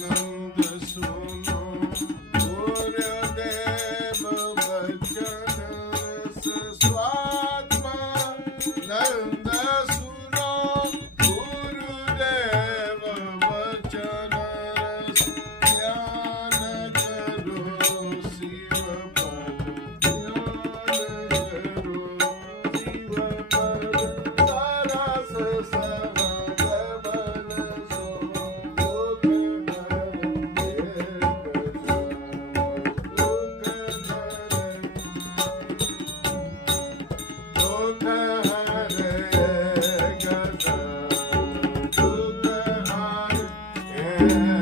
नंद सुनो सूर्यदेव बचन रस स्वात्मा नंद सुनो गुरुदेव बचन रस ध्यान करो शिव पद ध्यान करो शिव पद सरस सहगवन सो दुख हरे गजा दुख हरे